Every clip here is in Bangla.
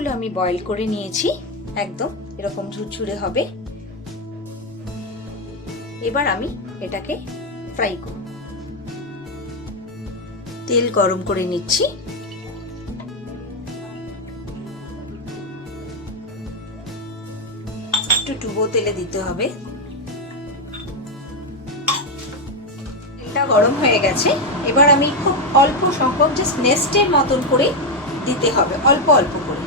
গুলো আমি বয়েল করে নিয়েছি, একদম এরকম ঝুরঝুরে হবে। এবার আমি এটাকে ফ্রাই করব। তেল গরম করে নিচ্ছি। একটু ডুবো তেলে দিতে হবে। তেলটা গরম হয়ে গেছে। এবার আমি খুব অল্প সংখ্যক, জাস্ট নেস্টের মতন করে দিতে হবে, অল্প অল্প করে,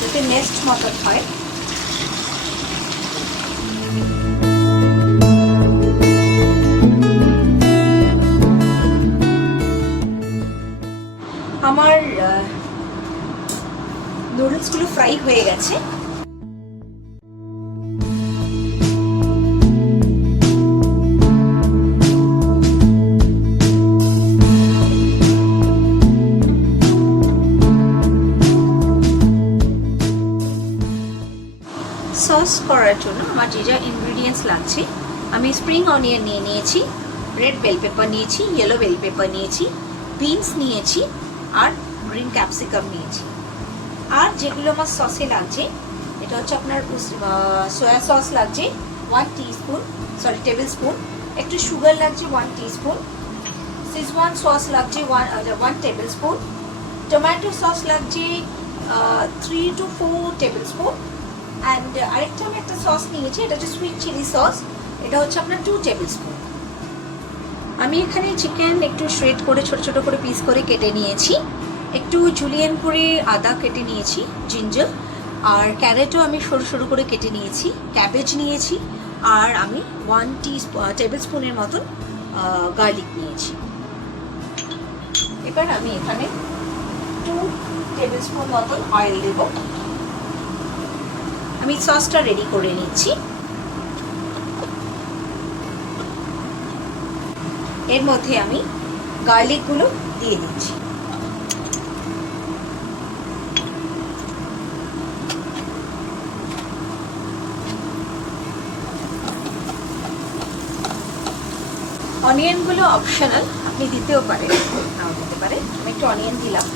যাতে নেস্ট মতন হয়। আমার নুডলসগুলো ফ্রাই হয়ে গেছে। সস করার জন্য আমার যে যা ইনগ্রেডিয়েন্টস লাগছে, আমি স্প্রিং অনিয়ন নিয়ে নিয়েছি, রেড বেল পেপার নিয়েছি, ইয়েলো বেল পেপার নিয়েছি, বিনস নিয়েছি, আর গ্রিন ক্যাপসিকাম নিয়েছি। আর যেগুলো আমার সসে লাগছে, এটা হচ্ছে আপনার সয়া সস লাগছে 1 টিস্পুন, সরি টেবিল স্পুন, একটু সুগার লাগছে 1 টিস্পুন, সিজওয়ান সস লাগছে 1 টেবিল স্পুন, টমেটো সস লাগছে 3 to 4 টেবিল স্পুন, অ্যান্ড আরেকটা আমি একটা সস নিয়েছি, এটা হচ্ছে সুইট চিলি সস, এটা হচ্ছে আপনার 2 টেবিল স্পুন। আমি এখানে চিকেন একটু শ্রেড করে ছোট ছোট করে পিস করে কেটে নিয়েছি, একটু জুলিয়েন করে আদা কেটে নিয়েছি, জিঞ্জার, আর ক্যারেটও আমি সরু সরু করে কেটে নিয়েছি, ক্যাবেজ নিয়েছি, আর আমি 1 টেবিল স্পুনের মতন গার্লিক নিয়েছি। এবার আমি এখানে 2 টেবিল স্পুন মতন অয়েল দেব। আমি সসটা রেডি করে নিচ্ছি। এর মধ্যে আমি গার্লিকগুলো দিয়ে দিচ্ছি। অনিয়নগুলো অপশনাল, আপনি দিতেও পারেন, নাও দিতে পারেন। আমি একটু অনিয়ন দিলাম।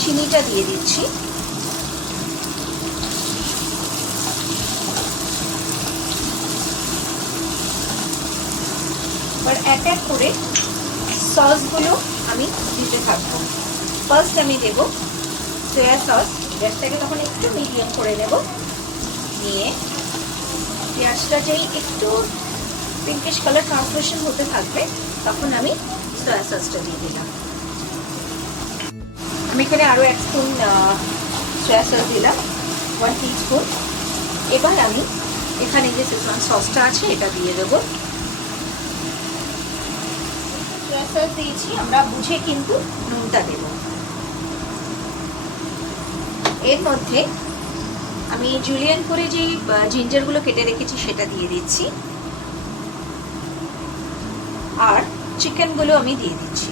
চিনিটা দিয়ে দিচ্ছি। এবার এক এক করে সসগুলো আমি দিতে থাকবো। ফার্স্ট আমি দেব সয়া সস। গ্যাসটাকে তখন একটু মিডিয়াম করে নেব, নিয়ে পেঁয়াজটা যেই একটু পিঙ্কিশ কালার ট্রান্সলেশন হতে থাকবে, তখন আমি সয়া সসটা দিয়ে দিলাম। আমি এখানে আরও 1 স্পুন সয়া সস দিলাম, 1 টিস্পুন। এবার আমি এখানে যে সিজওয়ান সসটা আছে এটা দিয়ে দেবো। সয়া সস দিয়েছি, আমরা বুঝে কিন্তু নুনটা দেব। এর মধ্যে আমি জুলিয়ান করে যে জিঞ্জারগুলো কেটে রেখেছি সেটা দিয়ে দিচ্ছি, আর চিকেনগুলো আমি দিয়ে দিচ্ছি।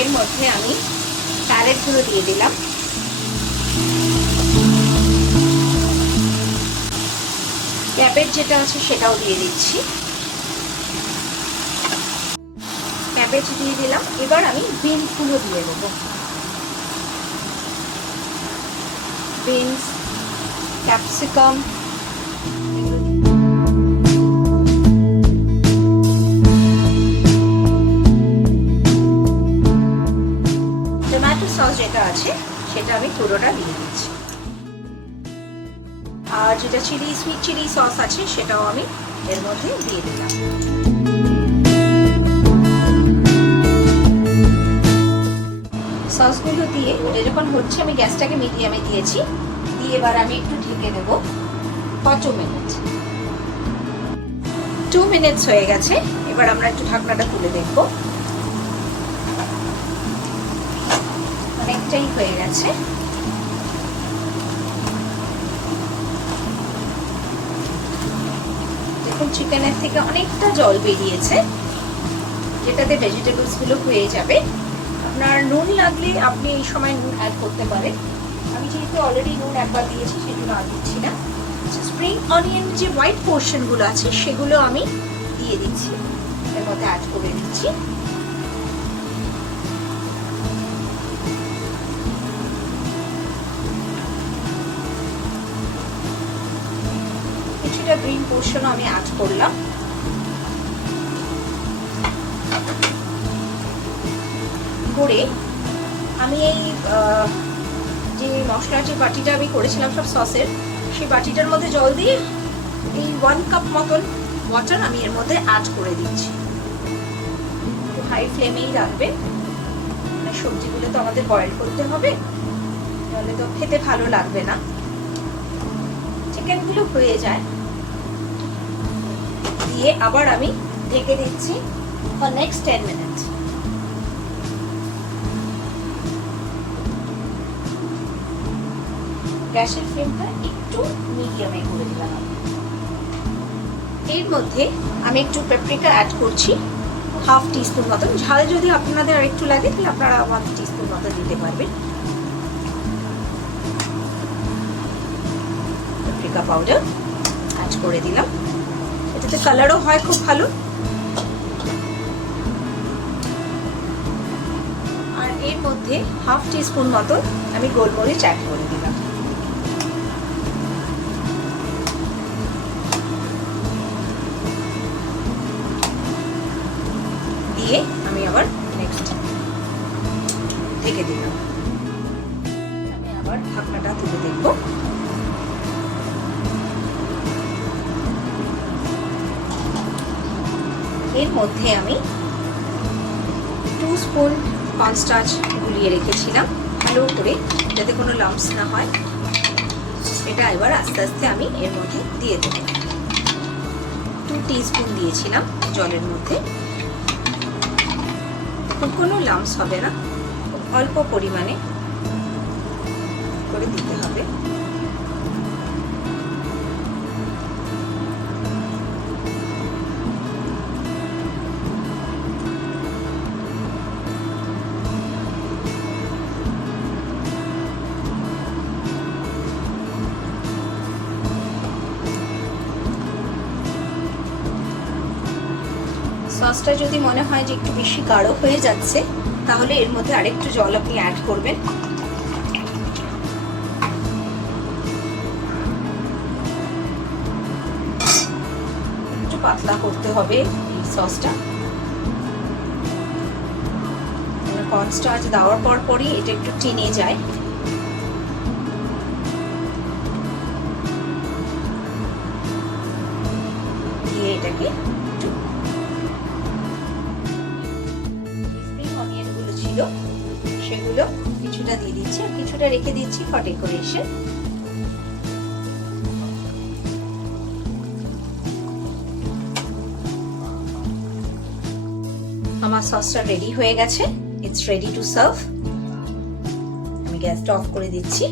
এর মধ্যে আমি ক্যারেটগুলো দিয়ে দিলাম, ক্যাবেজ যেটা আছে সেটাও দিয়ে দিচ্ছি, ক্যাবেজ দিয়ে দিলাম। এবার আমি বিনসগুলো দিয়ে দেবো, বিনস, ক্যাপসিকাম, টমেটো সস যেটা আছে সেটা আমি পুরোটা দিয়ে দিচ্ছি, আর যেটা সুইট চিলি সস আছে সেটাও আমি এর মধ্যে দিয়ে দিলাম। সসগুলো দিয়ে এটা যখন হচ্ছে, আমি গ্যাসটাকে মিডিয়ামে দিয়েছি, দিয়ে এবার আমি একটু ঢেকে দেবো ফর 2 মিনিট। 2 মিনিটস হয়ে গেছে। এবার আমরা একটু ঢাকনাটা তুলে দেখবো। অনেকটাই হয়ে গেছে। দেখুন চিকেনের থেকে অনেকটা জল বেরিয়েছে, যেটাতে ভেজিটেবলস গুলো হয়ে যাবে। আপনার নুন লাগলে আপনি এই সময় নুন অ্যাড করতে পারেন। আমি যেহেতু অলরেডি নুন একবার দিয়েছি সেজন্য আর দিচ্ছি না। স্প্রিং অনিয়ন যে হোয়াইট পোর্শনগুলো আছে সেগুলো আমি দিয়ে দিচ্ছি, এর মধ্যে অ্যাড করে দিচ্ছি। কিছুটা গ্রিন পোর্শনও আমি অ্যাড করলাম। করে আমি এই যে মশলার যে বাটিটা আমি করেছিলাম সব সসের, সেই বাটিটার মধ্যে জল দিয়ে এই 1 কাপ মতন ওয়াটার আমি এর মধ্যে অ্যাড করে দিচ্ছি। একটু হাই ফ্লেমেই রাখবে, মানে সবজিগুলো তো আমাদের বয়েল করতে হবে, তাহলে তো খেতে ভালো লাগবে না। চিকেনগুলো হয়ে যায় দিয়ে আবার আমি ঢেকে দিচ্ছি ফর নেক্সট 10 মিনিট। গ্যাসের ফ্লেমটা একটু মিডিয়ামে করে দিলাম। এর মধ্যে আমি একটু পেপ্রিকা অ্যাড করছি, 1/2 টিস্পুন মতন। ঝাল যদি আপনাদের আর একটু লাগে তাহলে আপনারা 1 টিস্পুন মতন দিতে পারবেন। পেপ্রিকা পাউডার অ্যাড করে দিলাম, এটাতে কালারও হয় খুব ভালো। আর এর মধ্যে 1/2 টিস্পুন মতন আমি গোলমরিচ অ্যাড করে দিলাম। দিয়ে আমি আবার নেক্সট ঢেকে দিলাম। আমি আবার ঢাকনাটা তুলে দেখব। এর মধ্যে আমি 2 স্পুন কর্নস্টার্চ গুলিয়ে রেখেছিলাম ভালো করে, যাতে কোনো লাম্পস না হয়। এটা এবার আস্তে আস্তে আমি এর মধ্যে দিয়ে দেব। 2 টিস্পুন দিয়েছিলাম জলের মধ্যে, কোনো লাম্পস হবে না, অল্প পরিমাণে করে দিতে হবে। সসটা যদি মনে হয় যে একটু বেশি গাঢ় হয়ে যাচ্ছে, তাহলে এর মধ্যে আরেকটু জল আপনি অ্যাড করবেন। একটু পাতলা করতে হবে এই সসটা, কর্নস্টার্চ দেওয়ার পরই এটা একটু টেনে যায়। দিয়ে এটাকে সেগুলো কিছুটা দিয়ে দিচ্ছি আর কিছুটা রেখে দিচ্ছি ফর ডেকোরেশন। আমার সসটা রেডি হয়ে গেছে, ইটস রেডি টু সার্ভ। আমি গ্যাসটা অফ করে দিচ্ছি,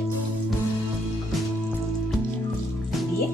দিয়ে